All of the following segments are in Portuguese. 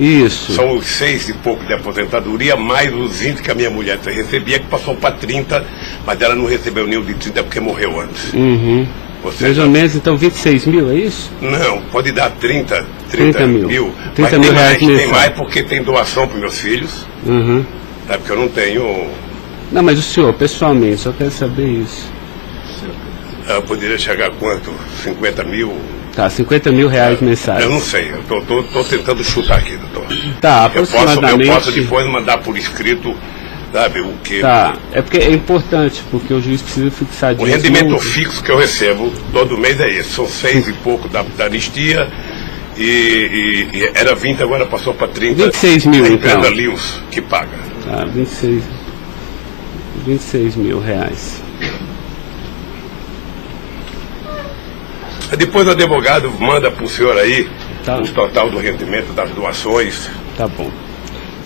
Isso. São os 6 e pouco de aposentadoria, mais os 20 que a minha mulher recebia, que passou para 30, mas ela não recebeu nenhum de 30 porque morreu antes. Uhum. Mais ou menos, então, 26 mil, é isso? Não, pode dar 30 mil. 30 mil reais mensais. Tem mais porque tem doação para meus filhos. Uhum. Tá, porque eu não tenho... Não, mas o senhor, pessoalmente, só quero saber isso. Eu poderia chegar a quanto? 50 mil? Tá, 50 mil reais mensais. Eu não sei, eu tô tentando chutar aqui, doutor. Tá, aproximadamente... Eu posso depois mandar por escrito, sabe, o que... Tá, é porque é importante, porque o juiz precisa fixar... O rendimento fixo que eu recebo todo mês é esse, são 6 e pouco da anistia, e era 20, agora passou para 30. 26 mil, então. A Lins que paga. Tá, 26 mil reais. Depois o advogado manda para o senhor aí tá. O total do rendimento das doações. Tá bom.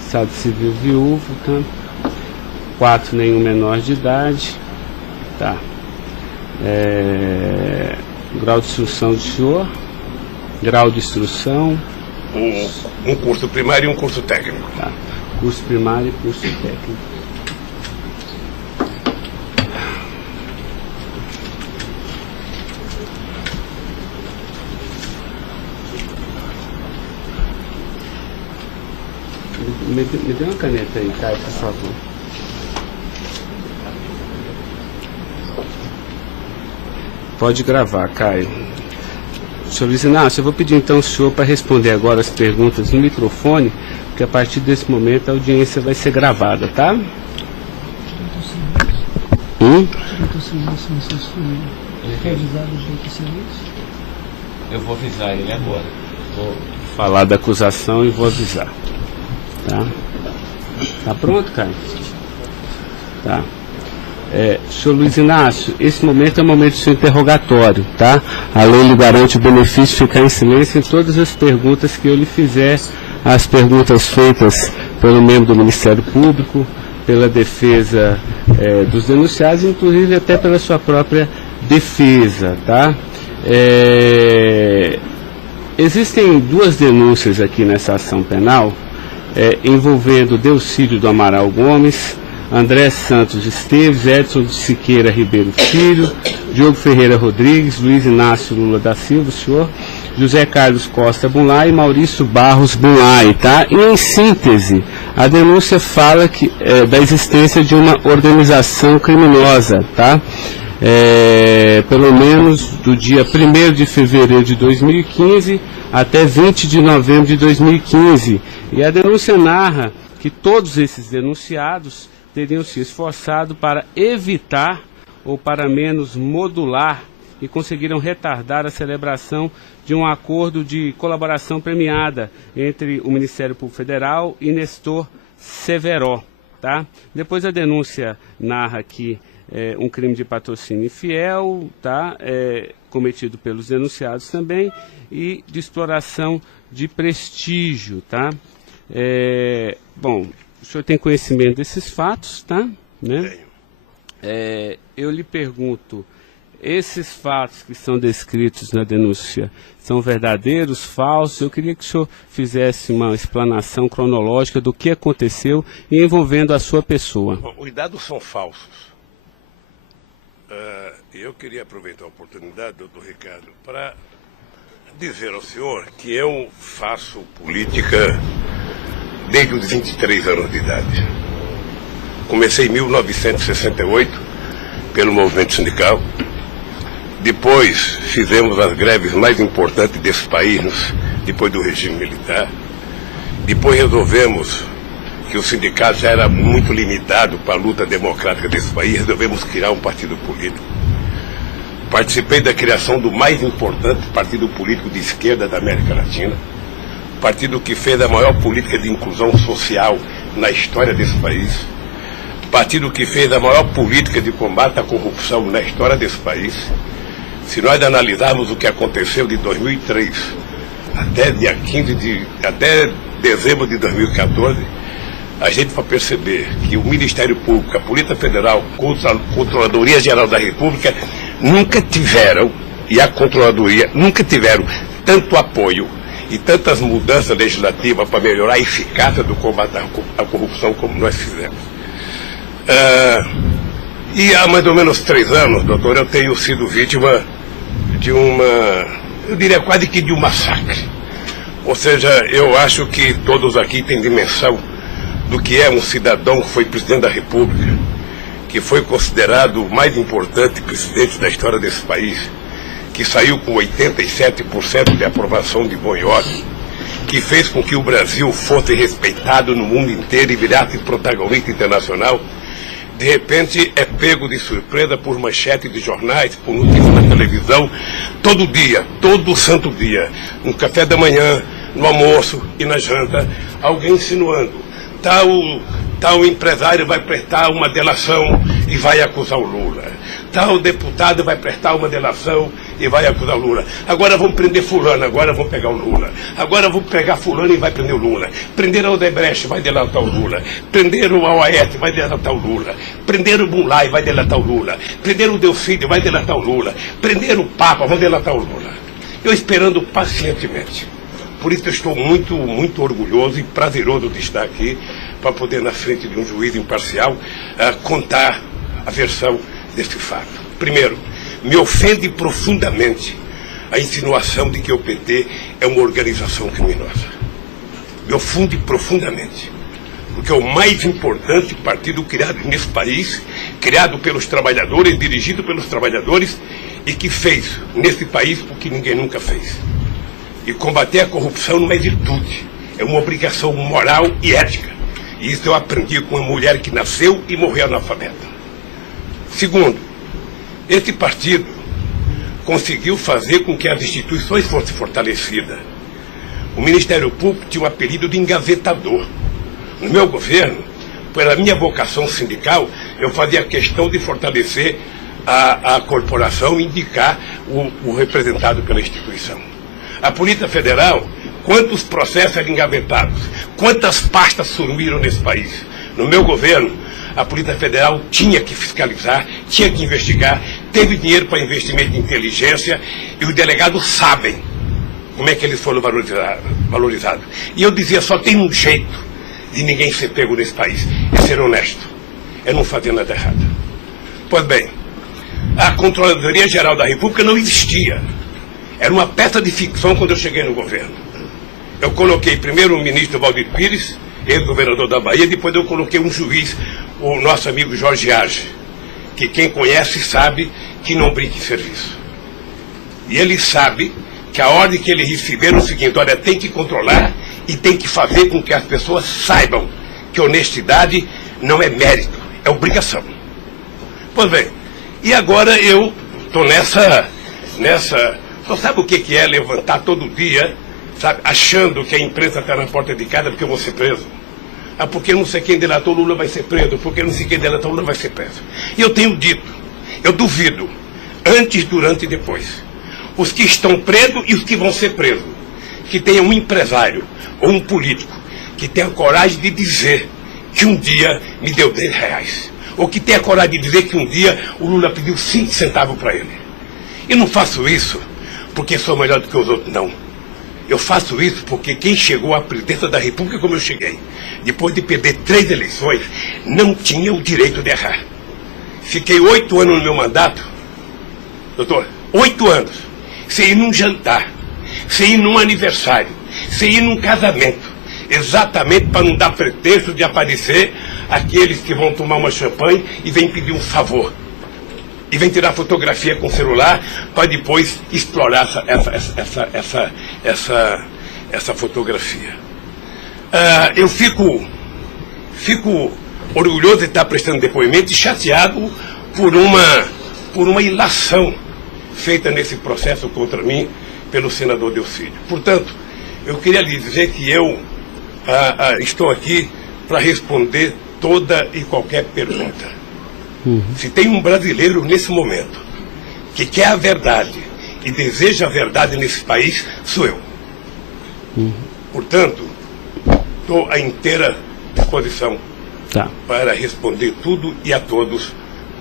Estado civil viúvo, tá? 4 nenhum menor de idade. Tá. Grau de instrução do senhor. Grau de instrução. Um curso primário e um curso técnico. Tá. Curso primário e curso técnico. Me dê uma caneta aí, Caio, por favor. Pode gravar, Caio. Senhor Luiz Inácio, eu vou pedir então ao senhor para responder agora as perguntas no microfone, porque a partir desse momento a audiência vai ser gravada, tá? Eu vou avisar ele agora. Vou falar da acusação e vou avisar. Tá? Tá pronto, Caio? Tá. Senhor Luiz Inácio, esse momento é o momento do seu interrogatório, tá? A lei lhe garante o benefício de ficar em silêncio em todas as perguntas que eu lhe fizer, as perguntas feitas pelo membro do Ministério Público, pela defesa dos denunciados, inclusive até pela sua própria defesa, tá? Existem 2 denúncias aqui nessa ação penal, envolvendo Delcídio do Amaral Gomes, André Santos Esteves, Edson de Siqueira Ribeiro Filho, Diogo Ferreira Rodrigues, Luiz Inácio Lula da Silva, senhor, José Carlos Costa Bunlai e Maurício Barros Bunlai, tá? E em síntese, a denúncia fala da existência de uma organização criminosa, tá? Pelo menos do dia 1º de fevereiro de 2015 até 20 de novembro de 2015. E a denúncia narra que todos esses denunciados teriam se esforçado para evitar ou para menos modular e conseguiram retardar a celebração de um acordo de colaboração premiada entre o Ministério Público Federal e Nestor Severo, tá? Depois a denúncia narra que um crime de patrocínio infiel, tá? Cometido pelos denunciados também, e de exploração de prestígio, tá? Bom, o senhor tem conhecimento desses fatos, tá? Né? Eu lhe pergunto, esses fatos que são descritos na denúncia são verdadeiros, falsos? Eu queria que o senhor fizesse uma explanação cronológica do que aconteceu envolvendo a sua pessoa. Bom, os dados são falsos. Eu queria aproveitar a oportunidade, doutor Ricardo, para dizer ao senhor que eu faço política desde os 23 anos de idade. Comecei em 1968 pelo movimento sindical. Depois fizemos as greves mais importantes desse país, depois do regime militar. Depois resolvemos que o sindicato já era muito limitado para a luta democrática desse país, resolvemos criar um partido político. Participei da criação do mais importante partido político de esquerda da América Latina, partido que fez a maior política de inclusão social na história desse país, partido que fez a maior política de combate à corrupção na história desse país. Se nós analisarmos o que aconteceu de 2003 até dezembro de 2014, a gente vai perceber que o Ministério Público, a Polícia Federal, a Controladoria Geral da República nunca tiveram, e a Controladoria nunca tiveram tanto apoio e tantas mudanças legislativas para melhorar a eficácia do combate à corrupção como nós fizemos. E há mais ou menos 3 anos, doutor, eu tenho sido vítima de eu diria quase que de um massacre. Ou seja, eu acho que todos aqui têm dimensão do que é um cidadão que foi presidente da República, que foi considerado o mais importante presidente da história desse país, que saiu com 87% de aprovação de bom e ódio, que fez com que o Brasil fosse respeitado no mundo inteiro e virasse protagonista internacional, de repente é pego de surpresa por manchete de jornais, por notícias na televisão, todo dia, todo santo dia, no café da manhã, no almoço e na janta, alguém insinuando, tal empresário vai prestar uma delação e vai acusar o Lula. Tal deputado vai prestar uma delação e vai acusar o Lula. Agora vão prender fulano, agora vão pegar o Lula. Agora vão pegar fulano e vai prender o Lula. Prenderam o Odebrecht, vai delatar o Lula. Prenderam o Aoete, vai delatar o Lula. Prenderam o Bunlai, vai delatar o Lula. Prenderam o Delfídio, vai delatar o Lula. Prenderam o Papa, vai delatar o Lula. Eu esperando pacientemente. Por isso eu estou muito, muito orgulhoso e prazeroso de estar aqui para poder, na frente de um juiz imparcial, contar a versão deste fato. Primeiro, me ofende profundamente a insinuação de que o PT é uma organização criminosa. Me ofende profundamente, porque é o mais importante partido criado nesse país, criado pelos trabalhadores, dirigido pelos trabalhadores, e que fez nesse país o que ninguém nunca fez. E combater a corrupção não é virtude, é uma obrigação moral e ética. E isso eu aprendi com uma mulher que nasceu e morreu analfabeta. Segundo, esse partido conseguiu fazer com que as instituições fossem fortalecidas. O Ministério Público tinha um apelido de engavetador. No meu governo, pela minha vocação sindical, eu fazia questão de fortalecer a corporação e indicar o representado pela instituição. A Polícia Federal, quantos processos eram engavetados, quantas pastas sumiram nesse país. No meu governo, a Polícia Federal tinha que fiscalizar, tinha que investigar, teve dinheiro para investimento de inteligência e os delegados sabem como é que eles foram valorizados. E eu dizia, só tem um jeito de ninguém ser pego nesse país, é ser honesto, é não fazer nada errado. Pois bem, a Controladoria Geral da República não existia. Era uma peça de ficção quando eu cheguei no governo. Eu coloquei primeiro o ministro Valdir Pires, ex-governador da Bahia, depois eu coloquei um juiz, o nosso amigo Jorge Arge, que quem conhece sabe que não brinca em serviço. E ele sabe que a ordem que ele receber é o seguinte, olha, tem que controlar e tem que fazer com que as pessoas saibam que honestidade não é mérito, é obrigação. Pois bem, e agora eu estou nessa... Só sabe o que é levantar todo dia, sabe, achando que a imprensa está na porta de casa porque eu vou ser preso? Ah, porque não sei quem delatou Lula vai ser preso, porque não sei quem delatou Lula vai ser preso. E eu tenho dito, eu duvido, antes, durante e depois, os que estão presos e os que vão ser presos, que tenha um empresário ou um político que tenha coragem de dizer que um dia me deu R$10, ou que tenha coragem de dizer que um dia o Lula pediu 5 centavos para ele. E não faço isso porque sou melhor do que os outros, não. Eu faço isso porque quem chegou à presidência da República como eu cheguei, depois de perder 3 eleições, não tinha o direito de errar. Fiquei 8 anos no meu mandato, doutor, 8 anos, sem ir num jantar, sem ir num aniversário, sem ir num casamento, exatamente para não dar pretexto de aparecer aqueles que vão tomar uma champanhe e vêm pedir um favor. E vem tirar fotografia com o celular para depois explorar essa fotografia. Eu fico orgulhoso de estar prestando depoimento e chateado por uma ilação feita nesse processo contra mim pelo senador Delfídio. Portanto, eu queria lhe dizer que eu estou aqui para responder toda e qualquer pergunta. Se tem um brasileiro nesse momento que quer a verdade e deseja a verdade nesse país, sou eu. Portanto, estou à inteira disposição para responder tudo e a todos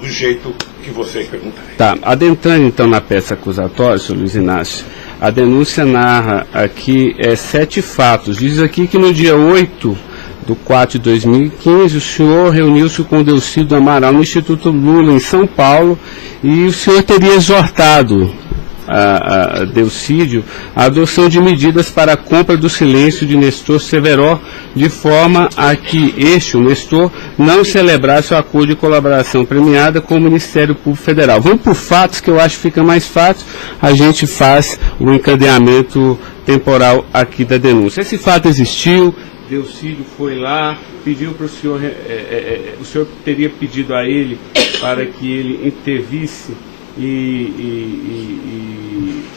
do jeito que vocês perguntarem. Tá, adentrando então na peça acusatória, senhor Luiz Inácio, A denúncia narra aqui 7 fatos. Diz aqui que no dia 8/4/2015, o senhor reuniu-se com o Delcídio Amaral no Instituto Lula, em São Paulo, e o senhor teria exortado a Delcídio a adoção de medidas para a compra do silêncio de Nestor Severo, de forma a que o Nestor, não celebrasse o acordo de colaboração premiada com o Ministério Público Federal. Vamos por fatos, que eu acho que fica mais fácil, a gente faz o encadeamento temporal aqui da denúncia. Esse fato existiu, Delcídio foi lá, pediu para o senhor, o senhor teria pedido a ele para que ele intervisse e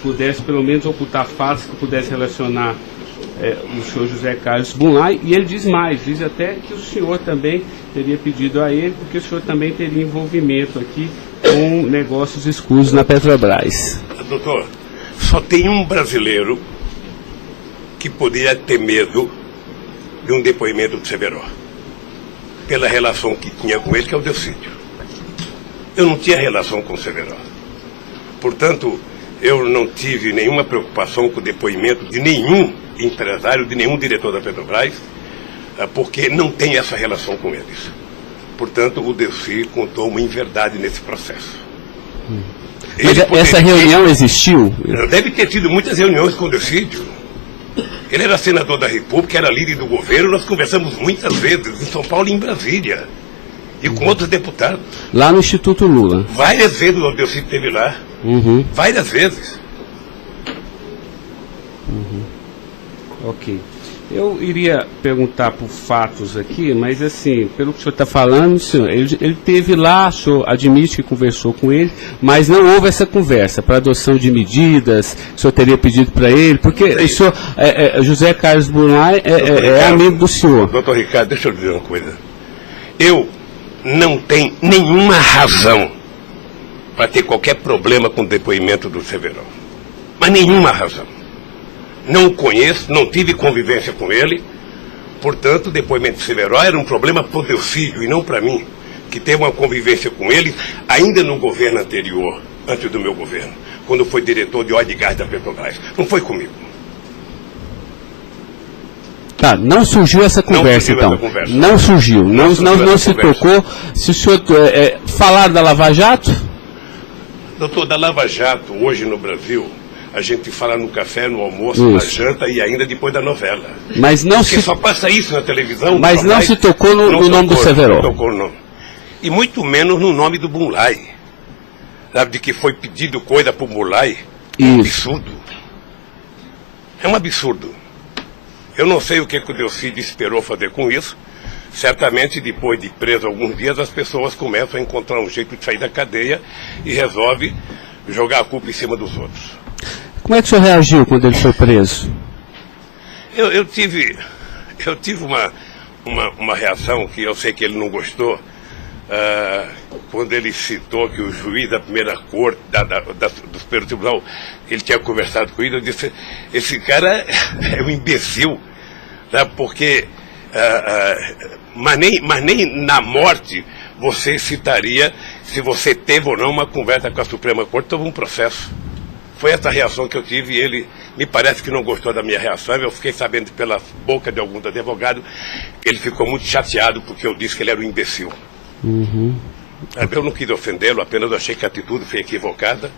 pudesse pelo menos ocultar fatos que pudesse relacionar o senhor José Carlos Bunlai, e ele diz mais, diz até que o senhor também teria pedido a ele, porque o senhor também teria envolvimento aqui com negócios escusos na Petrobras. Doutor, só tem um brasileiro que poderia ter medo de um depoimento do Severo, pela relação que tinha com ele, que é o Delcídio. Eu não tinha relação com o Severo. Portanto, eu não tive nenhuma preocupação com o depoimento de nenhum empresário, de nenhum diretor da Petrobras, porque não tem essa relação com eles. Portanto, o Delcy contou uma inverdade nesse processo. Mas essa reunião existiu? Deve ter tido muitas reuniões com o Delcídio. Ele era senador da República, era líder do governo, nós conversamos muitas vezes, em São Paulo e em Brasília, e com outros deputados. Lá no Instituto Lula? Várias vezes o Delcídio esteve lá. Várias vezes. Ok. Eu iria perguntar por fatos aqui, mas assim, pelo que o senhor está falando, senhor, ele teve lá, o senhor admite que conversou com ele, mas não houve essa conversa para adoção de medidas, o senhor teria pedido para ele, porque o senhor, José Carlos Bunlai é amigo do senhor. Doutor Ricardo, deixa eu dizer uma coisa. Eu não tenho nenhuma razão para ter qualquer problema com o depoimento do Severo. Mas nenhuma razão. Não o conheço, não tive convivência com ele. Portanto, o depoimento do Severo era um problema para o Delcídio e não para mim, que teve uma convivência com ele ainda no governo anterior, antes do meu governo, quando foi diretor de óleo e gás da Petrobras. Não foi comigo. Tá, não surgiu essa conversa, então. Não surgiu, não se tocou. Se o senhor falar da Lava Jato? Doutor, da Lava Jato, hoje no Brasil, a gente fala no café, no almoço, na janta e ainda depois da novela. Mas não porque só passa isso na televisão. Mas não se tocou no nome do Severo. Não tocou no nome. E muito menos no nome do Bunlai. Sabe, de que foi pedido coisa para o Bunlai. É um absurdo. É um absurdo. Eu não sei o que o Delcídio esperou fazer com isso. Certamente, depois de preso alguns dias, as pessoas começam a encontrar um jeito de sair da cadeia e resolve jogar a culpa em cima dos outros. Como é que o senhor reagiu quando ele foi preso? Eu tive uma reação que eu sei que ele não gostou, quando ele citou que o juiz da primeira corte, do Superior Tribunal, ele tinha conversado com ele. Eu disse, esse cara é um imbecil, sabe? Porque mas nem na morte você citaria se você teve ou não uma conversa com a Suprema Corte sobre um processo. Foi essa reação que eu tive e ele me parece que não gostou da minha reação. Eu fiquei sabendo pela boca de alguns advogados que ele ficou muito chateado porque eu disse que ele era um imbecil. Eu não quis ofendê-lo, apenas achei que a atitude foi equivocada.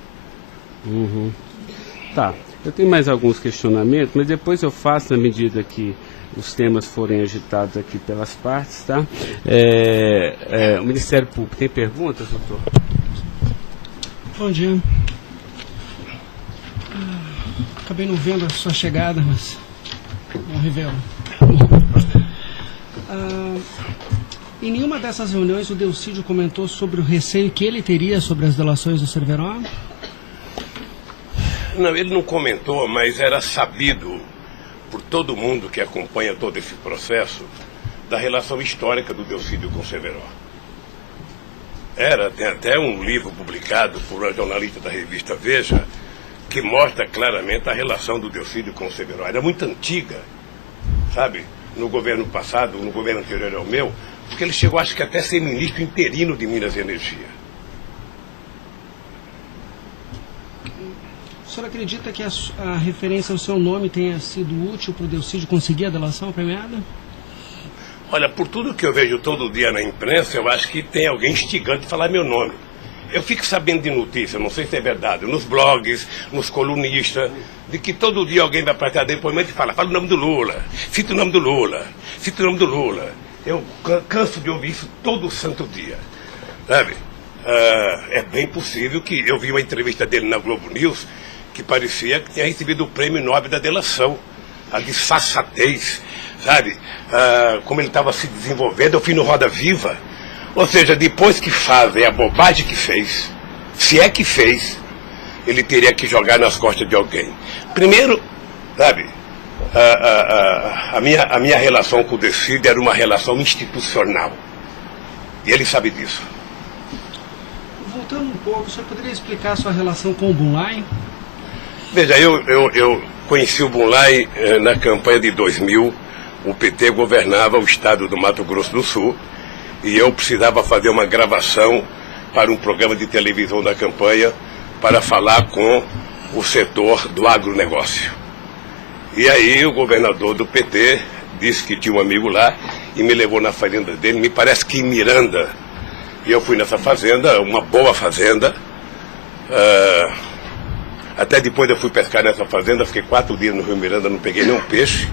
Tá, eu tenho mais alguns questionamentos, mas depois eu faço na medida que os temas forem agitados aqui pelas partes, tá? O Ministério Público tem perguntas, doutor? Bom dia. Acabei não vendo a sua chegada, mas não revelo. Em nenhuma dessas reuniões o Delcídio comentou sobre o receio que ele teria sobre as delações do Severo? Não, ele não comentou, mas era sabido por todo mundo que acompanha todo esse processo da relação histórica do Delcídio com o Severo. Tem até um livro publicado por uma jornalista da revista Veja que mostra claramente a relação do Delcídio com o Severo. Era muito antiga, sabe? No governo passado, no governo anterior ao meu, porque ele chegou, acho que até a ser ministro interino de Minas e Energia. O senhor acredita que a referência ao seu nome tenha sido útil para o Delcídio conseguir a delação premiada? Olha, por tudo que eu vejo todo dia na imprensa, eu acho que tem alguém instigando de falar meu nome. Eu fico sabendo de notícia, não sei se é verdade, nos blogs, nos colunistas, de que todo dia alguém vai para cá depoimento e fala o nome do Lula, cita o nome do Lula, cita o nome do Lula. Eu canso de ouvir isso todo santo dia, sabe? É bem possível que eu vi uma entrevista dele na Globo News que parecia que tinha recebido o prêmio Nobel da delação, a disfarçatez, sabe? Como ele estava se desenvolvendo, eu fui no Roda Viva. Ou seja, depois que fazem a bobagem que fez, se é que fez, ele teria que jogar nas costas de alguém. Primeiro, sabe, a minha relação com o Delcídio era uma relação institucional. E ele sabe disso. Voltando um pouco, o senhor poderia explicar a sua relação com o Bunlai? Veja, eu conheci o Bunlai na campanha de 2000. O PT governava o estado do Mato Grosso do Sul. E eu precisava fazer uma gravação para um programa de televisão da campanha para falar com o setor do agronegócio. E aí o governador do PT disse que tinha um amigo lá e me levou na fazenda dele, me parece que em Miranda. E eu fui nessa fazenda, uma boa fazenda. Até depois eu fui pescar nessa fazenda, fiquei 4 dias no Rio Miranda, não peguei nenhum peixe.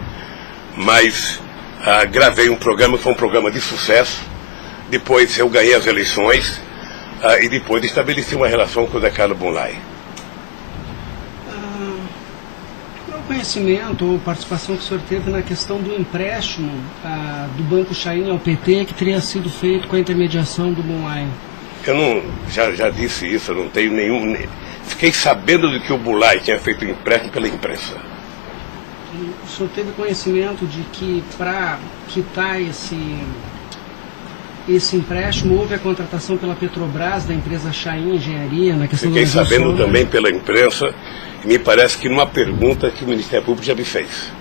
Mas gravei um programa, foi um programa de sucesso. Depois eu ganhei as eleições e depois estabeleci uma relação com o Zé Carlos Bunlai. Qual o conhecimento ou participação que o senhor teve na questão do empréstimo do Banco Chain ao PT que teria sido feito com a intermediação do Bunlai? Eu não, já disse isso, eu não tenho nenhum... Fiquei sabendo de que o Bunlai tinha feito o empréstimo pela imprensa. O senhor teve conhecimento de que para quitar esse empréstimo, houve a contratação pela Petrobras, da empresa Chain Engenharia, na questão Fiquei da sabendo também pela imprensa, e me parece que numa pergunta que o Ministério Público já me fez.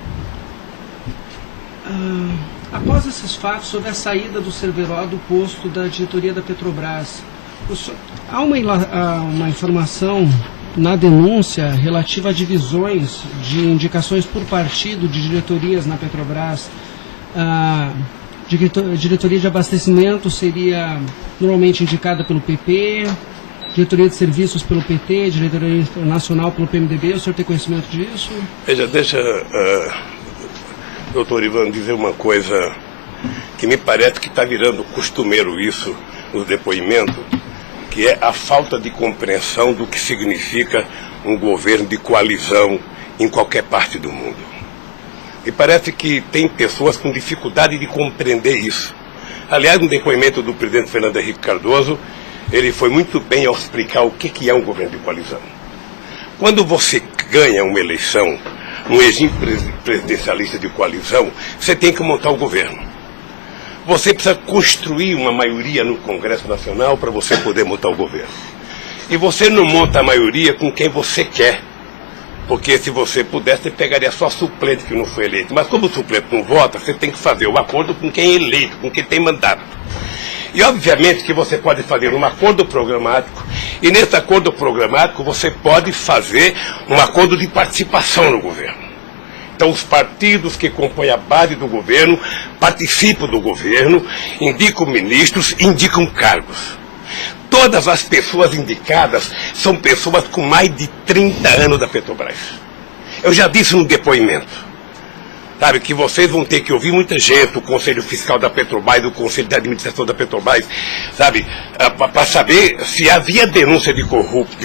Após esses fatos, sobre a saída do Cerveró do posto da diretoria da Petrobras, há uma informação na denúncia relativa a divisões de indicações por partido de diretorias na Petrobras. Diretoria de abastecimento seria normalmente indicada pelo PP, diretoria de serviços pelo PT, diretoria nacional pelo PMDB. O senhor tem conhecimento disso? Veja, deixa, doutor Ivan, dizer uma coisa que me parece que está virando costumeiro isso no depoimento, que é a falta de compreensão do que significa um governo de coalizão em qualquer parte do mundo. E parece que tem pessoas com dificuldade de compreender isso. Aliás, no depoimento do presidente Fernando Henrique Cardoso, ele foi muito bem ao explicar o que é um governo de coalizão. Quando você ganha uma eleição, um regime presidencialista de coalizão, você tem que montar o governo. Você precisa construir uma maioria no Congresso Nacional para você poder montar o governo. E você não monta a maioria com quem você quer. Porque se você pudesse, você pegaria só suplente que não foi eleito. Mas como o suplente não vota, você tem que fazer um acordo com quem é eleito, com quem tem mandato. E obviamente que você pode fazer um acordo programático, e nesse acordo programático você pode fazer um acordo de participação no governo. Então os partidos que compõem a base do governo participam do governo, indicam ministros, indicam cargos. Todas as pessoas indicadas são pessoas com mais de 30 anos da Petrobras. Eu já disse no depoimento, sabe, que vocês vão ter que ouvir muita gente, o Conselho Fiscal da Petrobras, o Conselho de Administração da Petrobras, sabe, para saber se havia denúncia de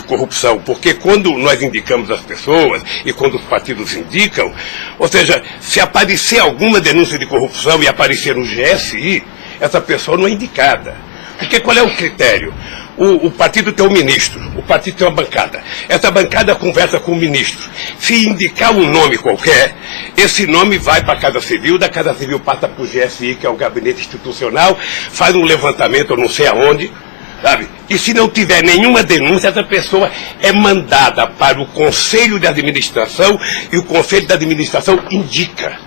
corrupção, porque quando nós indicamos as pessoas e quando os partidos indicam, ou seja, se aparecer alguma denúncia de corrupção e aparecer no GSI, essa pessoa não é indicada. Porque qual é o critério? O partido tem um ministro, o partido tem uma bancada. Essa bancada conversa com o ministro. Se indicar um nome qualquer, esse nome vai para a Casa Civil, da Casa Civil passa para o GSI, que é o Gabinete Institucional, faz um levantamento, eu não sei aonde, sabe? E se não tiver nenhuma denúncia, essa pessoa é mandada para o Conselho de Administração e o Conselho de Administração indica.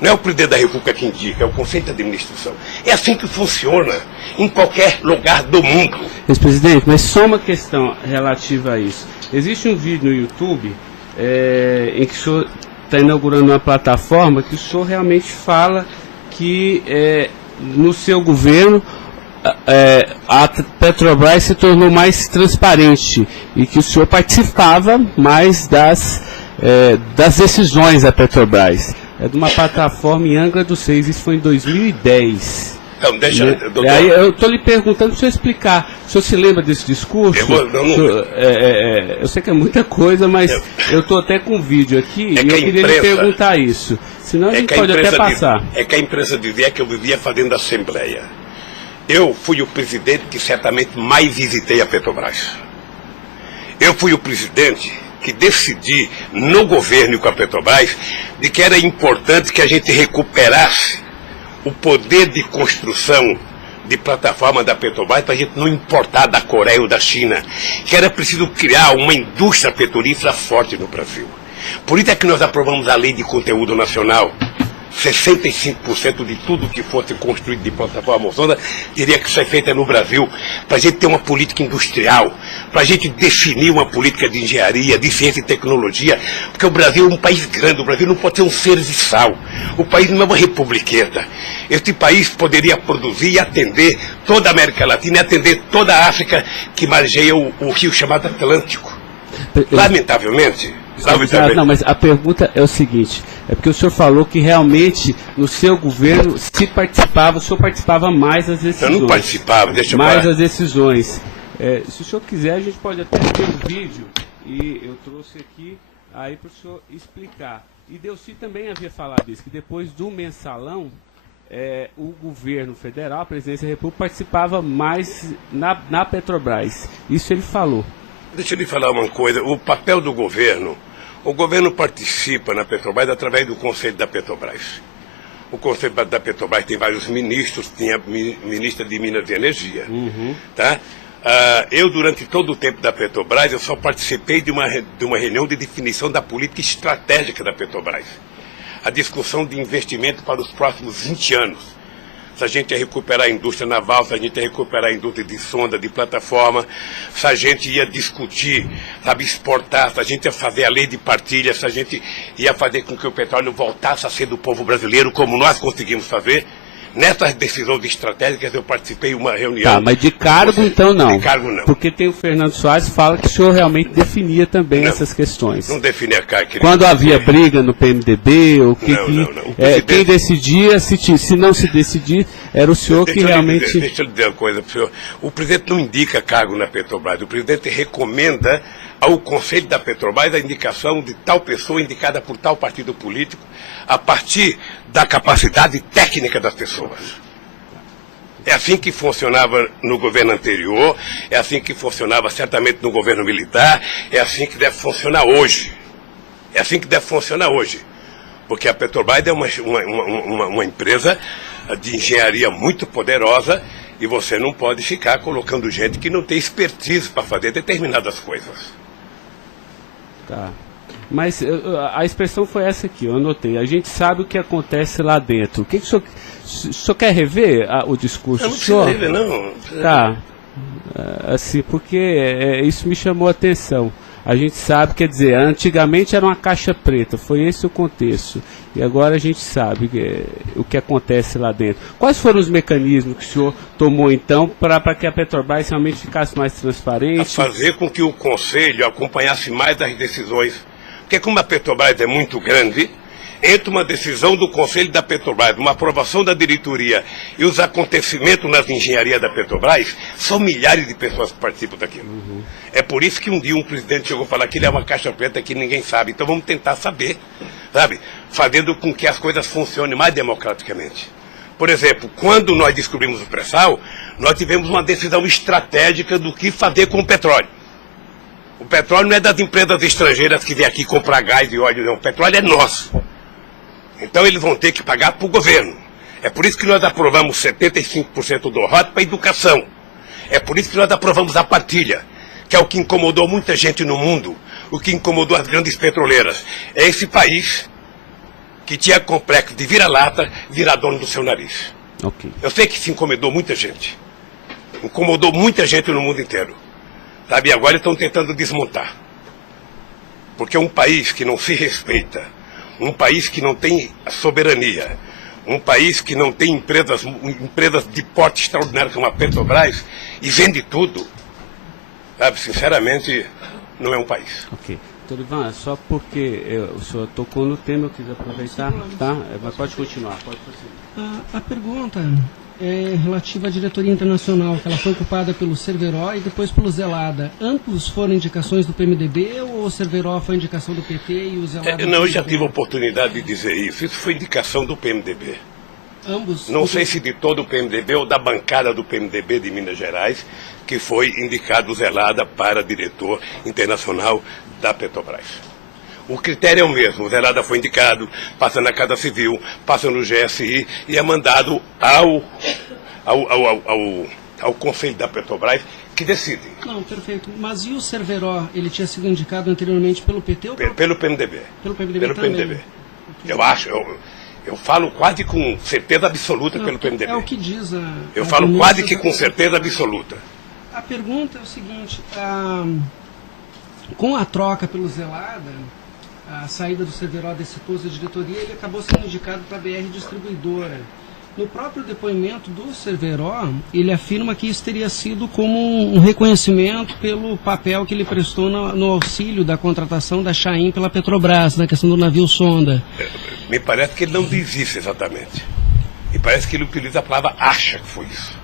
Não é o presidente da República que indica, é o Conselho de Administração. É assim que funciona em qualquer lugar do mundo. Ex-presidente, mas só uma questão relativa a isso. Existe um vídeo no YouTube em que o senhor está inaugurando uma plataforma que o senhor realmente fala que no seu governo a Petrobras se tornou mais transparente e que o senhor participava mais das decisões da Petrobras. É de uma plataforma em Angra dos Reis, isso foi em 2010. Então, deixa, doutor. Aí eu estou lhe perguntando para o senhor explicar. O senhor se lembra desse discurso? Eu sei que é muita coisa, mas eu estou até com um vídeo aqui e eu queria lhe perguntar isso. Senão a gente pode até passar. É que a imprensa dizia que eu vivia fazendo assembleia. Eu fui o presidente que certamente mais visitei a Petrobras. Eu fui o presidente que decidi no governo e com a Petrobras de que era importante que a gente recuperasse o poder de construção de plataforma da Petrobras para a gente não importar da Coreia ou da China, que era preciso criar uma indústria petrolífera forte no Brasil. Por isso é que nós aprovamos a Lei de Conteúdo Nacional. 65% de tudo que fosse construído de plataforma ozônica teria que ser feita no Brasil, para a gente ter uma política industrial, para a gente definir uma política de engenharia, de ciência e tecnologia, porque o Brasil é um país grande, o Brasil não pode ser um serviçal, o país não é uma republiqueta. Este país poderia produzir e atender toda a América Latina e atender toda a África que margeia o rio chamado Atlântico. Lamentavelmente. Não, mas a pergunta é o seguinte, é porque o senhor falou que realmente no seu governo se participava, o senhor participava mais das decisões. Eu não participava, deixa eu mais falar. das decisões. Se o senhor quiser, a gente pode até ter um vídeo, e eu trouxe aqui aí para o senhor explicar. E Delcy também havia falado isso, que depois do mensalão, o governo federal, a presidência da República, participava mais na Petrobras. Isso ele falou. Deixa eu lhe falar uma coisa, o papel do governo, o governo participa na Petrobras através do Conselho da Petrobras. O Conselho da Petrobras tem vários ministros, tinha ministra de Minas e Energia. Tá? Eu, durante todo o tempo da Petrobras, eu só participei de uma reunião de definição da política estratégica da Petrobras. A discussão de investimento para os próximos 20 anos. Se a gente ia recuperar a indústria naval, se a gente ia recuperar a indústria de sonda, de plataforma, se a gente ia discutir, sabe, exportar, se a gente ia fazer a lei de partilha, se a gente ia fazer com que o petróleo voltasse a ser do povo brasileiro, como nós conseguimos fazer. Nessas decisões estratégicas eu participei de uma reunião. Tá, mas de cargo então não. De cargo não. Porque tem o Fernando Soares que fala que o senhor realmente definia também essas questões. Não definia cargo. Quando havia briga no PMDB, ou que, não. Quem decidia, se não se decidir, era o senhor que realmente... Deixa eu lhe dizer uma coisa para o senhor. O presidente não indica cargo na Petrobras. O presidente recomenda ao Conselho da Petrobras a indicação de tal pessoa indicada por tal partido político a partir da capacidade técnica das pessoas. É assim que funcionava no governo anterior, é assim que funcionava certamente no governo militar, é assim que deve funcionar hoje. É assim que deve funcionar hoje. Porque a Petrobras é uma empresa de engenharia muito poderosa e você não pode ficar colocando gente que não tem expertise para fazer determinadas coisas. Tá. Mas a expressão foi essa aqui, eu anotei. A gente sabe o que acontece lá dentro. O que o senhor quer rever o discurso? Eu não preciso rever, não. Tá. Assim, porque isso me chamou a atenção. A gente sabe, quer dizer, antigamente era uma caixa preta, foi esse o contexto. E agora a gente sabe o que acontece lá dentro. Quais foram os mecanismos que o senhor tomou, então, para que a Petrobras realmente ficasse mais transparente? A fazer com que o Conselho acompanhasse mais as decisões. Porque como a Petrobras é muito grande, entre uma decisão do Conselho da Petrobras, uma aprovação da diretoria e os acontecimentos nas engenharias da Petrobras, são milhares de pessoas que participam daquilo. É por isso que um dia um presidente chegou a falar que ele é uma caixa preta que ninguém sabe. Então vamos tentar saber, sabe? Fazendo com que as coisas funcionem mais democraticamente. Por exemplo, quando nós descobrimos o pré-sal, nós tivemos uma decisão estratégica do que fazer com o petróleo. O petróleo não é das empresas estrangeiras que vêm aqui comprar gás e óleo, não. O petróleo é nosso. Então eles vão ter que pagar para o governo. É por isso que nós aprovamos 75% do ROT para a educação. É por isso que nós aprovamos a partilha, que é o que incomodou muita gente no mundo, o que incomodou as grandes petroleiras. É esse país que tinha complexo de vira-lata, virar dono do seu nariz. Okay. Eu sei que isso incomodou muita gente. Incomodou muita gente no mundo inteiro. Sabe, e agora estão tentando desmontar. Porque um país que não se respeita, um país que não tem soberania, um país que não tem empresas de porte extraordinário como a Petrobras e vende tudo, sabe, sinceramente, não é um país. Ok. Doutor Ivan, só porque o senhor tocou no tema, eu quis aproveitar, tá? Mas pode continuar, pode prosseguir. A pergunta é relativa à diretoria internacional, que ela foi ocupada pelo Cerveró e depois pelo Zelada. Ambos foram indicações do PMDB ou o Cerveró foi indicação do PT e o Zelada... Não, eu já tive a oportunidade de dizer isso. Isso foi indicação do PMDB. Ambos? Não sei se de todo o PMDB ou da bancada do PMDB de Minas Gerais, que foi indicado o Zelada para diretor internacional da Petrobras. O critério é o mesmo. O Zelada foi indicado, passa na Casa Civil, passa no GSI e é mandado ao Conselho da Petrobras, que decide. Não, perfeito. Mas e o Cerveró? Ele tinha sido indicado anteriormente pelo PT ou pelo PMDB? Pelo PMDB pelo também. PMDB. Eu acho, eu falo quase com certeza absoluta pelo PMDB. É o que diz a... Eu falo quase que com certeza absoluta. A pergunta é o seguinte, com a troca pelo Zelada, a saída do Cerveró desse posto de diretoria, ele acabou sendo indicado para a BR Distribuidora. No próprio depoimento do Cerveró, ele afirma que isso teria sido como um reconhecimento pelo papel que ele prestou no auxílio da contratação da Chaim pela Petrobras, na questão do navio sonda. Me parece que ele não diz isso exatamente. Me parece que ele utiliza a palavra acha que foi isso.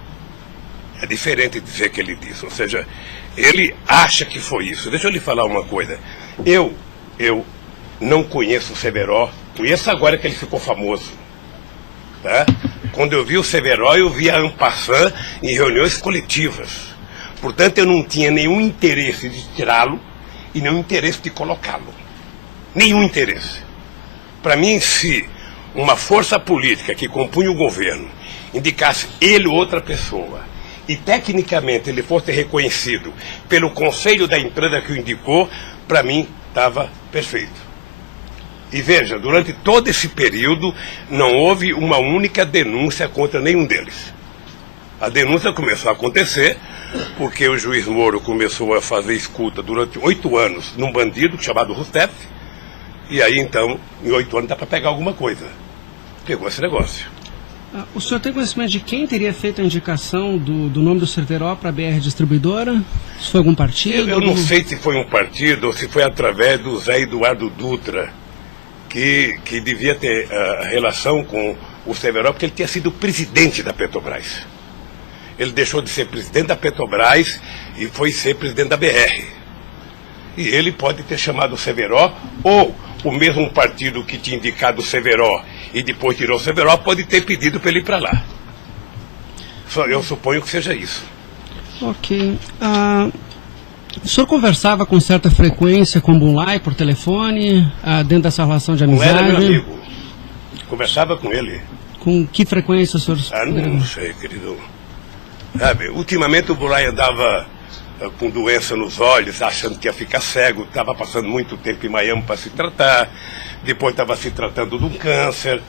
É diferente de dizer que ele disse. Ou seja, ele acha que foi isso. Deixa eu lhe falar uma coisa. Eu não conheço o Cerveró. Conheço agora que ele ficou famoso. Tá? Quando eu vi o Cerveró, eu vi a en passant em reuniões coletivas. Portanto, eu não tinha nenhum interesse de tirá-lo e nenhum interesse de colocá-lo. Nenhum interesse. Para mim, se uma força política que compunha o governo indicasse ele ou outra pessoa e tecnicamente ele fosse reconhecido pelo conselho da empresa que o indicou, para mim estava perfeito. E veja, durante todo esse período não houve uma única denúncia contra nenhum deles. A denúncia começou a acontecer porque o juiz Moro começou a fazer escuta durante 8 anos num bandido chamado Rousseff, e aí então, em 8 anos dá para pegar alguma coisa. Pegou esse negócio. O senhor tem conhecimento de quem teria feito a indicação do nome do Cerveró para a BR Distribuidora? Se foi algum partido? Eu não sei se foi um partido ou se foi através do Zé Eduardo Dutra, que devia ter relação com o Cerveró, porque ele tinha sido presidente da Petrobras. Ele deixou de ser presidente da Petrobras e foi ser presidente da BR. E ele pode ter chamado o Cerveró, ou o mesmo partido que tinha indicado o Cerveró e depois tirou o Cerveró pode ter pedido para ele ir para lá. Eu suponho que seja isso. Ok. O senhor conversava com certa frequência com o Bunlai por telefone, dentro dessa relação de amizade? Não era meu amigo. Conversava com ele. Com que frequência o senhor... Não sei, querido. Sabe, ultimamente o Bunlai andava com doença nos olhos, achando que ia ficar cego, estava passando muito tempo em Miami para se tratar, depois estava se tratando de um câncer.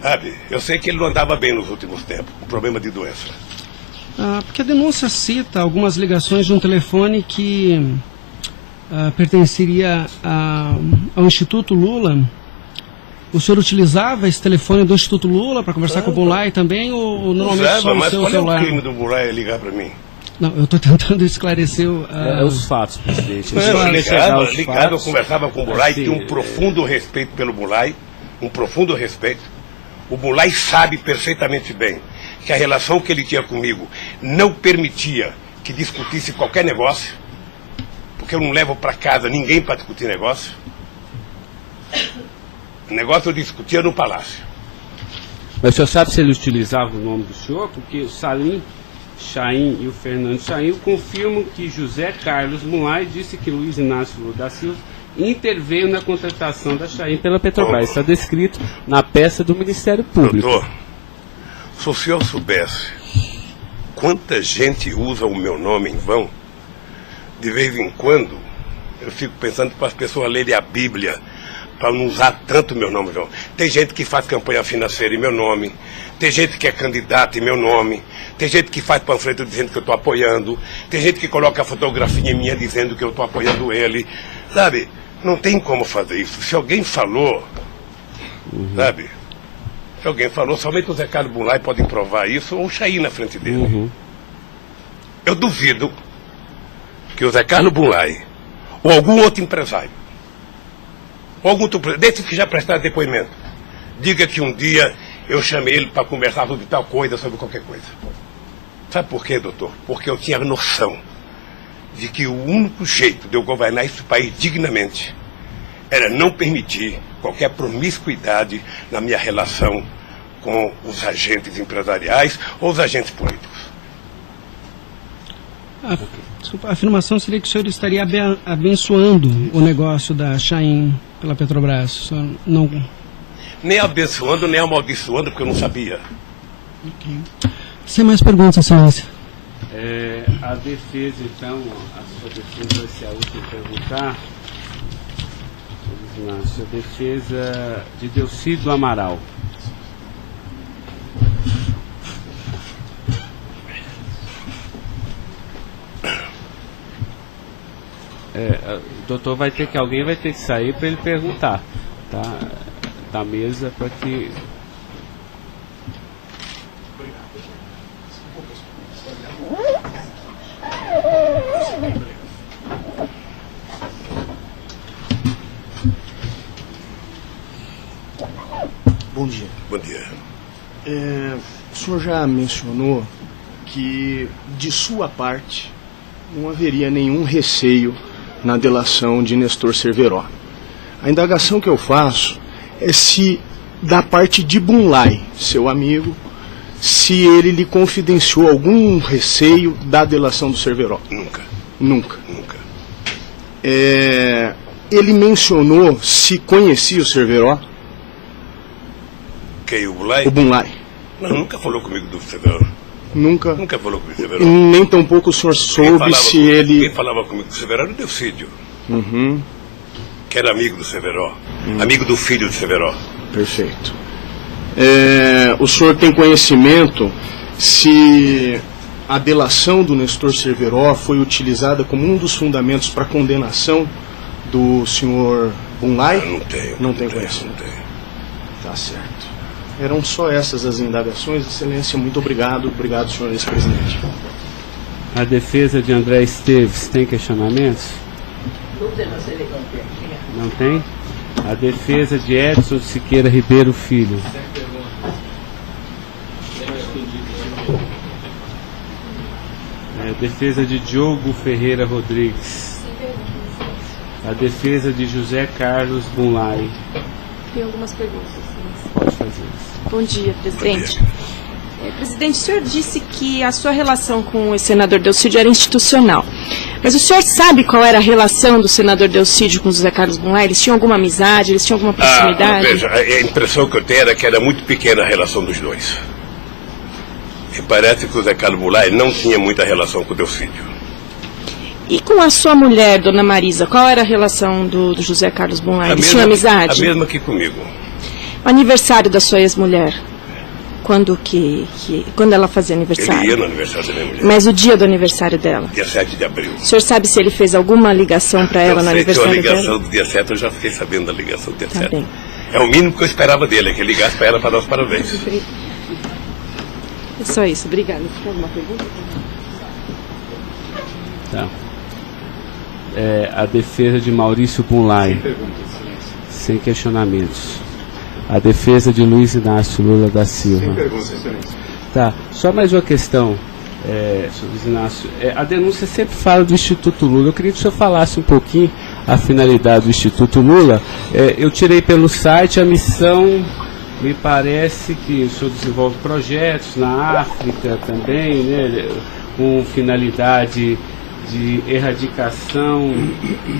Sabe, eu sei que ele não andava bem nos últimos tempos, com problema de doença. Porque a denúncia cita algumas ligações de um telefone que pertenceria ao Instituto Lula. O senhor utilizava esse telefone do Instituto Lula para conversar com o Bunlai também, ou normalmente só no seu celular? Mas qual é o crime do Bunlai ligar para mim? Não, eu estou tentando esclarecer os fatos, presidente. Ligava, eu conversava com o Bunlai, tinha um profundo respeito pelo Bunlai, um profundo respeito. O Bunlai sabe perfeitamente bem que a relação que ele tinha comigo não permitia que discutisse qualquer negócio, porque eu não levo para casa ninguém para discutir negócio. O negócio eu discutia no palácio. Mas o senhor sabe se ele utilizava o nome do senhor? Porque o Salim Chaim e o Fernando Chaim confirmam que José Carlos Bunlai disse que Luiz Inácio Lula da Silva interveio na contratação da Chaim pela Petrobras. Está descrito na peça do Ministério Público. Doutor, se o senhor soubesse quanta gente usa o meu nome em vão, de vez em quando eu fico pensando para as pessoas lerem a Bíblia, para não usar tanto meu nome, João. Tem gente que faz campanha financeira em meu nome, tem gente que é candidato em meu nome, tem gente que faz panfleto dizendo que eu estou apoiando, tem gente que coloca a fotografia minha dizendo que eu estou apoiando ele, sabe? Não tem como fazer isso. Se alguém falou, sabe? Se alguém falou, somente o Zé Carlos Bunlai pode provar isso, ou o Chaí na frente dele. Eu duvido que o Zé Carlos Bunlai, ou algum outro empresário, ou algum outro, desses que já prestaram depoimento, diga que um dia eu chamei ele para conversar sobre tal coisa, sobre qualquer coisa. Sabe por quê, doutor? Porque eu tinha noção de que o único jeito de eu governar esse país dignamente era não permitir qualquer promiscuidade na minha relação com os agentes empresariais ou os agentes políticos. A afirmação seria que o senhor estaria abençoando o negócio da Chaim pela Petrobras. O senhor não... Nem abençoando, nem amaldiçoando, porque eu não sabia. Sem mais perguntas, excelência. A defesa, então, a sua defesa vai ser a última a perguntar. A sua defesa de Delcídio Amaral. Doutor, alguém vai ter que sair para ele perguntar, tá? Da mesa para que... Bom dia. Bom dia. O senhor já mencionou que, de sua parte, não haveria nenhum receio na delação de Nestor Cerveró. A indagação que eu faço é se, da parte de Bunlai, seu amigo, se ele lhe confidenciou algum receio da delação do Cerveró. Nunca. Nunca. Nunca. Ele mencionou se conhecia o Cerveró? Quem, o Bunlai? O Bunlai. Não, nunca falou comigo do Cerveró. Nunca? Nunca falou comigo do Cerveró. Nem tampouco o senhor soube se ele... Quem falava comigo do Cerveró era o Delcídio. Que era amigo do Cerveró. Amigo do filho do Cerveró. Perfeito. O senhor tem conhecimento se a delação do Nestor Cerveró foi utilizada como um dos fundamentos para a condenação do senhor Bunlai? Não tenho. Não tem conhecimento. Não tenho. Tá certo. Eram só essas as indagações. Excelência, muito obrigado. Obrigado, senhor ex-presidente. A defesa de André Esteves tem questionamentos? Não tem? A defesa de Edson Siqueira Ribeiro Filho. A defesa de Diogo Ferreira Rodrigues. A defesa de José Carlos Bunlai. Tem algumas perguntas. Pode fazer. Bom dia, presidente. Presidente, o senhor disse que a sua relação com o senador Delcídio era institucional. Mas o senhor sabe qual era a relação do senador Delcídio com o José Carlos Bunlai? Eles tinham alguma amizade? Eles tinham alguma proximidade? Veja, a impressão que eu tenho era que era muito pequena a relação dos dois. E parece que o José Carlos Bunlai não tinha muita relação com o Delcídio. E com a sua mulher, dona Marisa, qual era a relação do José Carlos Bunlai? Eles tinham amizade? A mesma que comigo. O aniversário da sua ex-mulher? Quando ela fazia aniversário? Ele ia no aniversário da minha mulher. Mas o dia do aniversário dela? Dia 7 de abril. O senhor sabe se ele fez alguma ligação para ela no aniversário dela? A ligação do dia 7, eu já fiquei sabendo da ligação do dia 7. Bem. É o mínimo que eu esperava dele, que ele ligasse para ela para dar os parabéns. É só isso, obrigada. Tem alguma pergunta? Tá. A defesa de Maurício Bunlai. Sem questionamentos. A defesa de Luiz Inácio Lula da Silva. Sem perguntas, excelência. Tá, só mais uma questão, senhor Luiz Inácio. A denúncia sempre fala do Instituto Lula. Eu queria que o senhor falasse um pouquinho a finalidade do Instituto Lula. Eu tirei pelo site a missão, me parece que o senhor desenvolve projetos na África também, né, com finalidade de erradicação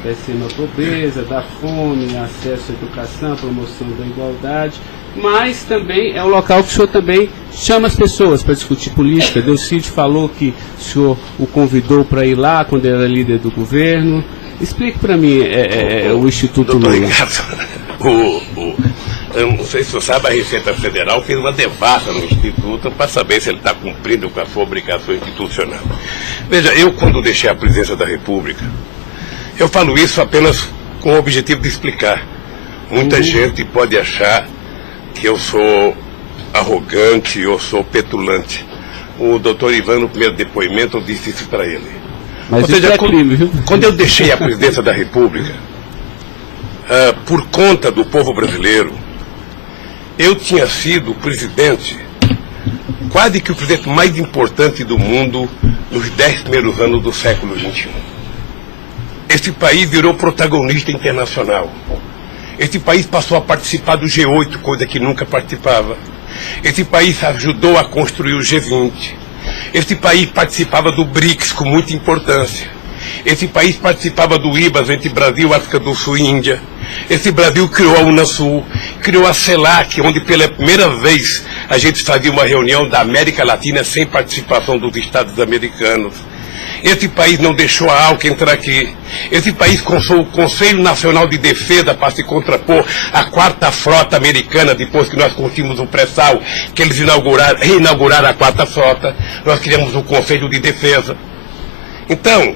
da extrema pobreza, da fome, acesso à educação, promoção da igualdade, mas também é um local que o senhor também chama as pessoas para discutir política. Delcídio falou que o senhor o convidou para ir lá quando ele era líder do governo. Explique para mim o Instituto Doutor Lula. Ricardo, eu não sei se você sabe, a Receita Federal fez uma devassa no Instituto para saber se ele está cumprindo com a sua obrigação institucional. Veja, eu quando deixei a presidência da República, eu falo isso apenas com o objetivo de explicar. Muita gente pode achar que eu sou arrogante, eu sou petulante. O doutor Ivan, no primeiro depoimento, eu disse isso para ele. Mas ou seja, é crime, viu? quando eu deixei a presidência da República, por conta do povo brasileiro, eu tinha sido presidente, quase que o presidente mais importante do mundo nos 10 primeiros anos do século XXI. Esse país virou protagonista internacional. Esse país passou a participar do G8, coisa que nunca participava. Esse país ajudou a construir o G20. Esse país participava do BRICS com muita importância. Esse país participava do IBAS entre Brasil, África do Sul e Índia. Esse Brasil criou a Unasul, criou a CELAC, onde pela primeira vez a gente fazia uma reunião da América Latina sem participação dos Estados americanos. Esse país não deixou a ALCA entrar aqui. Esse país consultou o Conselho Nacional de Defesa para se contrapor à 4ª Frota Americana, depois que nós conseguimos o pré-sal, que eles reinauguraram a 4ª Frota. Nós criamos o Conselho de Defesa. Então,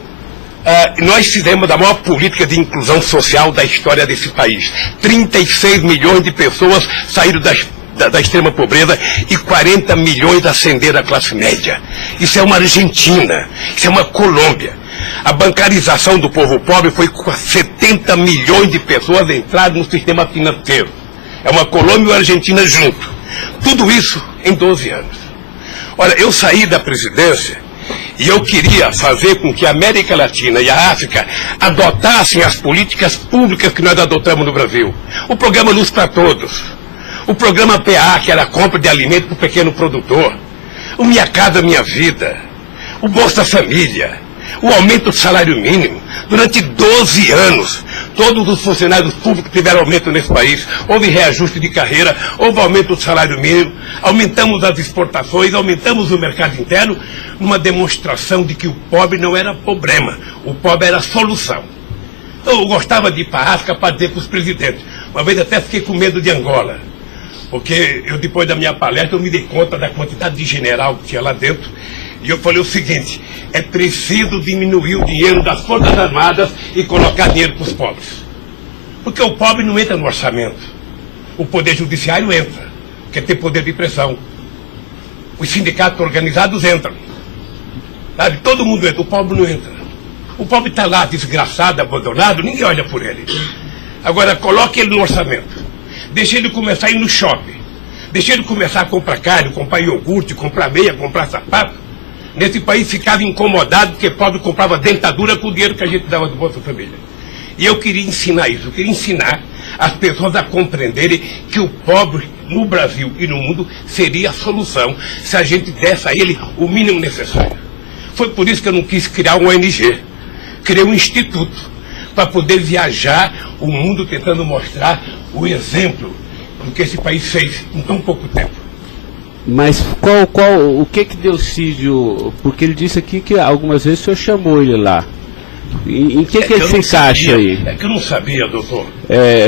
nós fizemos a maior política de inclusão social da história desse país. 36 milhões de pessoas saíram da extrema pobreza e 40 milhões ascenderam à classe média. Isso é uma Argentina, isso é uma Colômbia. A bancarização do povo pobre foi com 70 milhões de pessoas entraram no sistema financeiro. É uma Colômbia e uma Argentina junto. Tudo isso em 12 anos. Olha, eu saí da presidência e eu queria fazer com que a América Latina e a África adotassem as políticas públicas que nós adotamos no Brasil. O programa Luz para Todos. O programa PA, que era a compra de alimento para o pequeno produtor. O Minha Casa Minha Vida. O Bolsa Família. O aumento do salário mínimo. Durante 12 anos, todos os funcionários públicos tiveram aumento nesse país. Houve reajuste de carreira, houve aumento do salário mínimo. Aumentamos as exportações, aumentamos o mercado interno, numa demonstração de que o pobre não era problema. O pobre era a solução. Então, eu gostava de ir para a África para dizer para os presidentes. Uma vez até fiquei com medo de Angola. Porque eu, depois da minha palestra, eu me dei conta da quantidade de general que tinha lá dentro. E eu falei o seguinte, é preciso diminuir o dinheiro das Forças Armadas e colocar dinheiro para os pobres. Porque o pobre não entra no orçamento. O Poder Judiciário entra, porque tem poder de pressão. Os sindicatos organizados entram. Sabe? Todo mundo entra, o pobre não entra. O pobre está lá, desgraçado, abandonado, ninguém olha por ele. Agora, coloque ele no orçamento. Deixa ele começar a ir no shopping. Deixa ele começar a comprar carne, comprar iogurte, comprar meia, comprar sapato. Nesse país ficava incomodado porque pobre comprava dentadura com o dinheiro que a gente dava do Bolsa Família. E eu queria ensinar isso, eu queria ensinar as pessoas a compreenderem que o pobre no Brasil e no mundo seria a solução se a gente desse a ele o mínimo necessário. Foi por isso que eu não quis criar uma ONG. Criei um instituto para poder viajar o mundo tentando mostrar o exemplo do que esse país fez em tão pouco tempo. Mas o que Delcídio, porque ele disse aqui que algumas vezes o senhor chamou ele lá. Em que ele se encaixa aí? É que eu não sabia, doutor.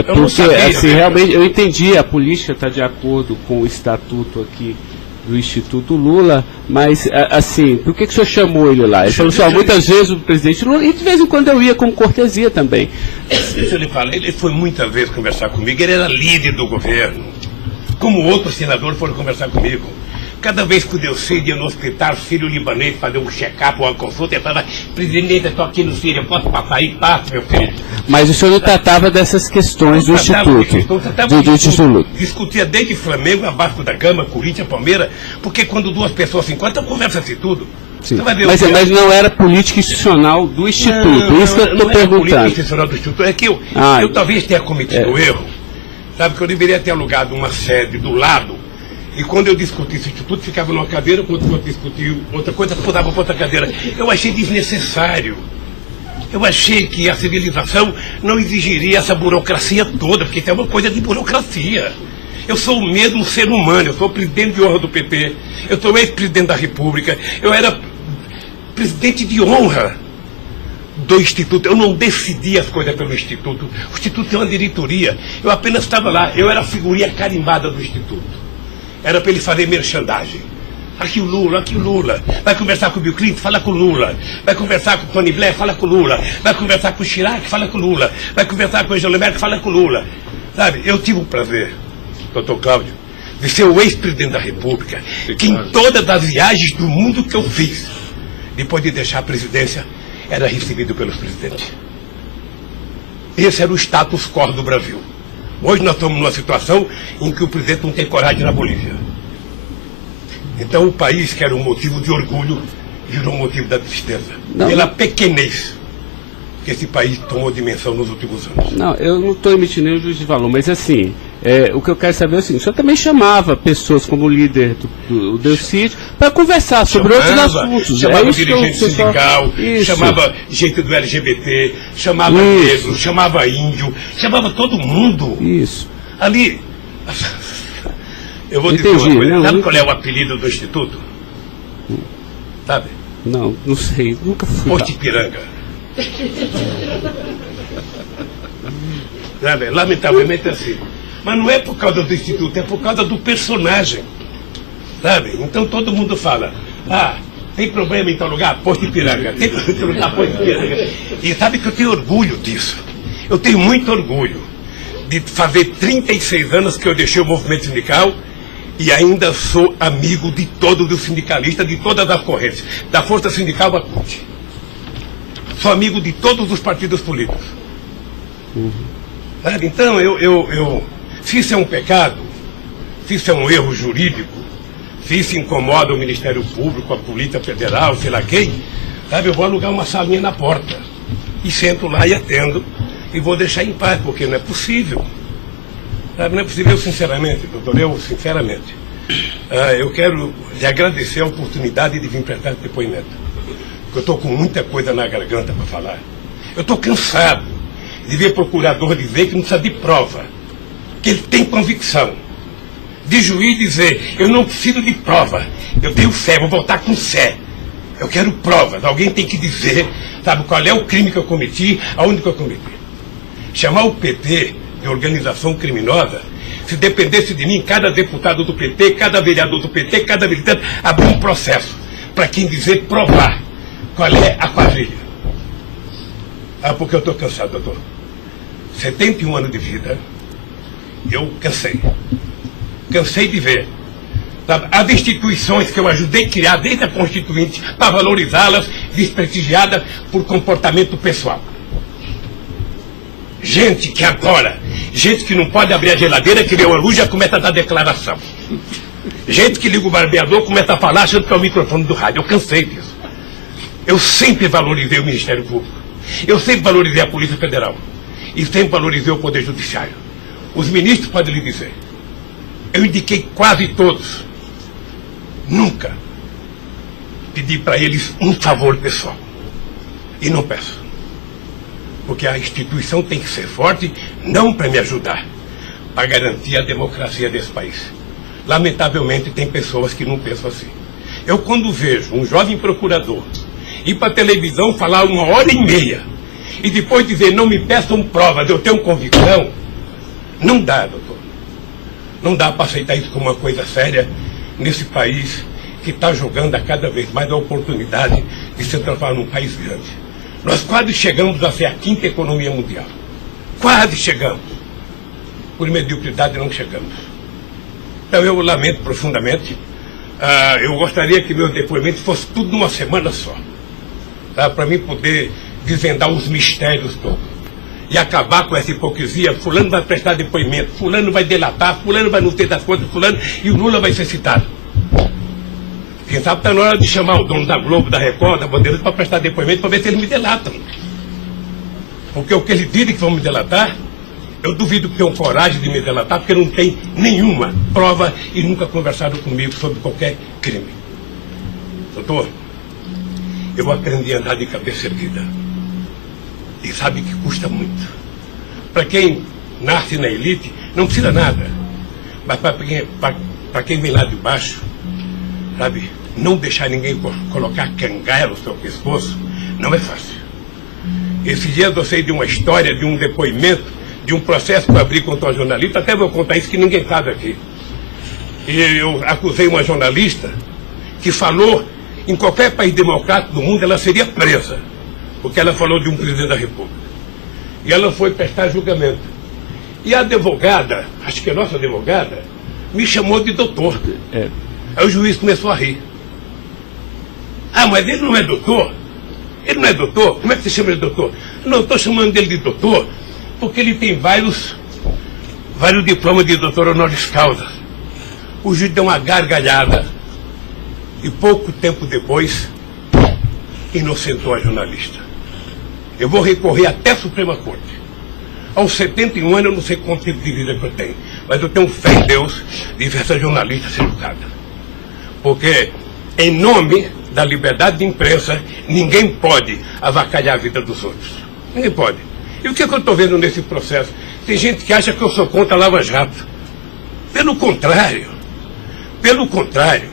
Porque sabia, assim, realmente eu entendi, a política está de acordo com o estatuto aqui do Instituto Lula, mas assim, por que o senhor chamou ele lá? Ele falou assim, muitas vezes o presidente Lula, e de vez em quando eu ia com cortesia também. Deixa eu lhe falar, ele foi muitas vezes conversar comigo, ele era líder do governo, como outros senadores foram conversar comigo. Cada vez que o Delcídio ia no hospital sírio-libanês fazer um check-up ou uma consulta, ele falava, presidente, eu estou aqui no Sírio, eu posso passar aí? Passa, meu filho. Mas o senhor não tratava dessas questões do Instituto? Do Instituto. Discutia desde Flamengo, a Vasco da Gama, Corinthians, Palmeiras, porque quando duas pessoas se encontram, conversa-se tudo. Sim. Mas não era política institucional do Instituto, isso que eu estou perguntando. Política institucional do Instituto, é que eu talvez tenha cometido erro, sabe, que eu deveria ter alugado uma sede do lado. E quando eu discuti esse instituto, ficava numa cadeira, quando eu discutia outra coisa, mudava para outra cadeira. Eu achei desnecessário. Eu achei que a civilização não exigiria essa burocracia toda, porque isso é uma coisa de burocracia. Eu sou o mesmo ser humano, eu sou presidente de honra do PT, eu sou ex-presidente da República, eu era presidente de honra do Instituto. Eu não decidi as coisas pelo Instituto. O Instituto tem uma diretoria. Eu apenas estava lá, eu era a figurinha carimbada do Instituto. Era para ele fazer merchandising. Aqui o Lula. Vai conversar com o Bill Clinton, fala com o Lula. Vai conversar com o Tony Blair, fala com o Lula. Vai conversar com o Chirac, fala com o Lula. Vai conversar com o Angela Merkel, fala com o Lula. Sabe, eu tive o prazer, doutor Cláudio, de ser o ex-presidente da República, que em todas as viagens do mundo que eu fiz, depois de deixar a presidência, era recebido pelos presidentes. Esse era o status quo do Brasil. Hoje nós estamos numa situação em que o presidente não tem coragem na Bolívia. Então o país, que era um motivo de orgulho, virou um motivo da tristeza. Pela pequenez que esse país tomou dimensão nos últimos anos. Não, eu não estou emitindo nenhum juízo de valor, mas assim, o que eu quero saber é o seguinte: o senhor também chamava pessoas como o líder do Delcídio para conversar sobre outros assuntos. Chamava dirigente sindical, chamava gente do LGBT, chamava negro, chamava índio, chamava todo mundo. Isso. Ali, eu vou dizer uma coisa, sabe qual é o apelido do Instituto? Sabe? Não sei, nunca fui. Posto Ipiranga. Sabe? Lamentavelmente é assim. Mas não é por causa do Instituto, é por causa do personagem. Sabe? Então todo mundo fala, tem problema em tal lugar? Posto Ipiranga. Tem problema em tal lugar? Posto Ipiranga. E sabe que eu tenho orgulho disso. Eu tenho muito orgulho de fazer 36 anos que eu deixei o movimento sindical e ainda sou amigo de todos os sindicalistas, de todas as correntes, da Força Sindical à CUT. Sou amigo de todos os partidos políticos. Sabe? Então, se isso é um pecado, se isso é um erro jurídico, se isso incomoda o Ministério Público, a Polícia Federal, sei lá quem, sabe, eu vou alugar uma salinha na porta e sento lá e atendo e vou deixar em paz, porque não é possível. Sabe, não é possível, sinceramente, doutor, sinceramente, eu quero lhe agradecer a oportunidade de vir prestar esse depoimento. Eu estou com muita coisa na garganta para falar. Eu estou cansado de ver procurador dizer que não precisa de prova, que ele tem convicção. De juiz dizer, eu não preciso de prova, eu tenho fé, vou voltar com fé. Eu quero provas, alguém tem que dizer, sabe, qual é o crime que eu cometi, aonde que eu cometi. Chamar o PT de organização criminosa, se dependesse de mim, cada deputado do PT, cada vereador do PT, cada militante, abrir um processo para quem dizer provar qual é a quadrilha. Porque eu estou cansado, doutor. 71 anos de vida, eu cansei. Cansei de ver, sabe, as instituições que eu ajudei a criar desde a Constituinte, para valorizá-las, desprestigiadas por comportamento pessoal. Gente que agora, gente que não pode abrir a geladeira, que vê uma luz, já começa a dar declaração. Gente que liga o barbeador, começa a falar achando que é o microfone do rádio. Eu cansei disso. Eu sempre valorizei o Ministério Público. Eu sempre valorizei a Polícia Federal. E sempre valorizei o Poder Judiciário. Os ministros podem lhe dizer. Eu indiquei quase todos. Nunca pedi para eles um favor pessoal. E não peço. Porque a instituição tem que ser forte, não para me ajudar, para garantir a democracia desse país. Lamentavelmente, tem pessoas que não pensam assim. Eu, quando vejo um jovem procurador ir para a televisão falar 1h30 e depois dizer, não me peçam provas, eu tenho convicção, não dá, doutor. Não dá para aceitar isso como uma coisa séria nesse país que está jogando a cada vez mais a oportunidade de se transformar num país grande. Nós quase chegamos a ser a 5ª economia mundial. Quase chegamos. Por mediocridade não chegamos. Então eu lamento profundamente. Eu gostaria que meu depoimento fosse tudo numa semana só. Para mim poder desvendar os mistérios todos. E acabar com essa hipocrisia. Fulano vai prestar depoimento, fulano vai delatar, fulano vai não ter das contas, fulano, e o Lula vai ser citado. Quem sabe está na hora de chamar o dono da Globo, da Record, da Bandeirantes para prestar depoimento para ver se eles me delatam. Porque o que eles dizem que vão me delatar, eu duvido que tenham coragem de me delatar, porque não tem nenhuma prova e nunca conversaram comigo sobre qualquer crime. Doutor, eu aprendi a andar de cabeça erguida. E sabe que custa muito. Para quem nasce na elite, não precisa nada. Mas para quem vem lá de baixo, sabe, não deixar ninguém colocar cangaia no seu pescoço, não é fácil. Esses dias eu sei de uma história, de um depoimento, de um processo que eu abri contra uma jornalista, até vou contar isso que ninguém sabe aqui. E eu acusei uma jornalista que falou em qualquer país democrático do mundo, ela seria presa, porque ela falou de um presidente da República. E ela foi prestar julgamento. E a advogada, acho que a nossa advogada, me chamou de doutor. Aí o juiz começou a rir. Ah, mas ele não é doutor? Ele não é doutor? Como é que você chama ele de doutor? Não, estou chamando dele de doutor porque ele tem vários diplomas de doutor honoris causa. O juiz deu uma gargalhada e pouco tempo depois inocentou a jornalista. Eu vou recorrer até a Suprema Corte. Aos 71 anos eu não sei quanto tempo de vida que eu tenho, mas eu tenho fé em Deus de ver essa jornalista ser julgada. Porque em nome da liberdade de imprensa, ninguém pode avacalhar a vida dos outros. Ninguém pode. E o que eu estou vendo nesse processo? Tem gente que acha que eu sou contra a Lava Jato. Pelo contrário. Pelo contrário.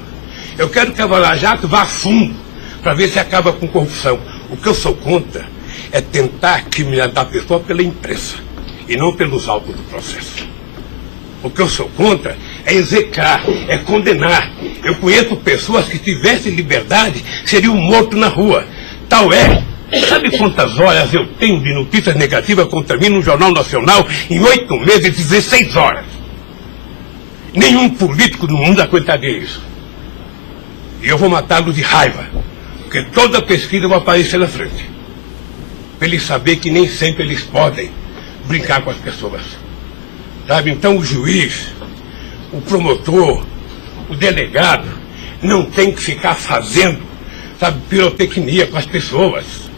Eu quero que a Lava Jato vá a fundo para ver se acaba com corrupção. O que eu sou contra é tentar criminalizar a pessoa pela imprensa e não pelos autos do processo. O que eu sou contra é execrar, é condenar. Eu conheço pessoas que tivessem liberdade seriam mortos na rua. Tal é. Sabe quantas horas eu tenho de notícias negativas contra mim no Jornal Nacional em 8 meses, 16 horas? Nenhum político no mundo aguentaria isso. E eu vou matá-lo de raiva, porque toda pesquisa vai aparecer na frente. Para eles saberem que nem sempre eles podem brincar com as pessoas. Sabe? Então o juiz, o promotor, o delegado, não tem que ficar fazendo, sabe, pirotecnia com as pessoas.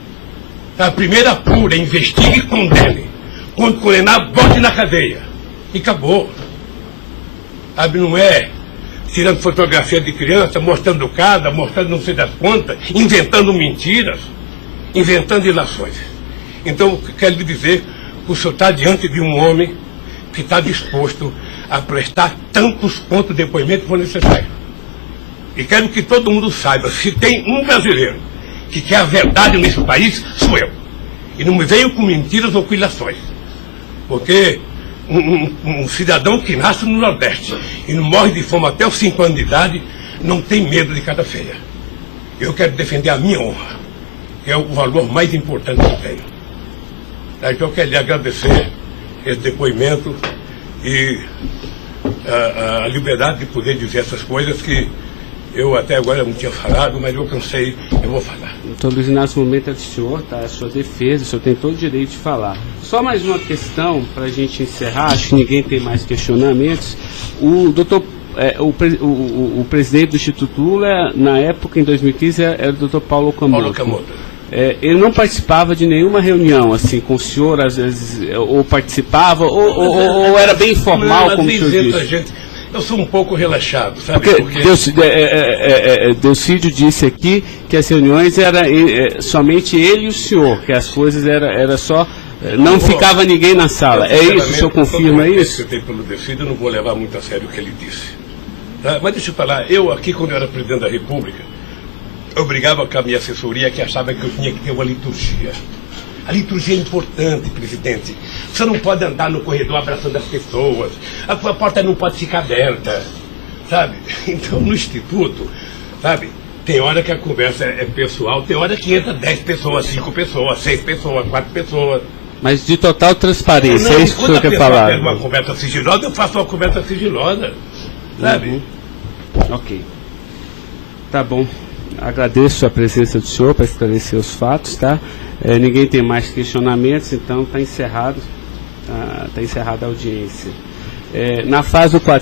A primeira apura, investigue e condene. Quando condenar, bote na cadeia. E acabou. Sabe, não é tirando fotografia de criança, mostrando casa, mostrando não sei das quantas, inventando mentiras, inventando ilações. Então, quero lhe dizer que o senhor está diante de um homem que está disposto a prestar tantos quantos depoimentos for necessário. E quero que todo mundo saiba, se tem um brasileiro que quer a verdade nesse país, sou eu. E não me venham com mentiras ou com ilações. Porque um cidadão que nasce no Nordeste e não morre de fome até os 5 anos de idade, não tem medo de cara feia. Eu quero defender a minha honra, que é o valor mais importante que eu tenho. Então eu quero lhe agradecer esse depoimento e a liberdade de poder dizer essas coisas que eu até agora não tinha falado, mas eu cansei, eu vou falar. Doutor Luiz Inácio, o momento é do senhor, tá? A sua defesa, o senhor tem todo o direito de falar. Só mais uma questão para a gente encerrar, acho que ninguém tem mais questionamentos. O presidente do Instituto Lula, na época, em 2015, era o doutor Paulo Camoto. Ele não participava de nenhuma reunião, assim, com o senhor, às vezes, ou participava, ou era bem informal, como o senhor disse? Eu sou um pouco relaxado, sabe? Porque Delcídio disse aqui que as reuniões eram somente ele e o senhor, que as coisas era só... Não ficava ninguém na sala. É isso? O senhor confirma isso? Eu tenho pelo Delcídio, eu não vou levar muito a sério o que ele disse. Tá? Mas deixa eu falar, eu aqui, quando eu era presidente da República, eu brigava com a minha assessoria que achava que eu tinha que ter uma liturgia. A liturgia é importante, presidente. Você não pode andar no corredor abraçando as pessoas. A porta não pode ficar aberta, sabe? Então, no Instituto, sabe, tem hora que a conversa é pessoal, tem hora que entra 10 pessoas, 5 pessoas, 6 pessoas, 4 pessoas. Mas de total transparência, é isso que o senhor quer falar? Quando uma conversa sigilosa, eu faço uma conversa sigilosa, sabe? Ok. Tá bom. Agradeço a presença do senhor para esclarecer os fatos, tá? Ninguém tem mais questionamentos, então está encerrado a audiência. Na fase do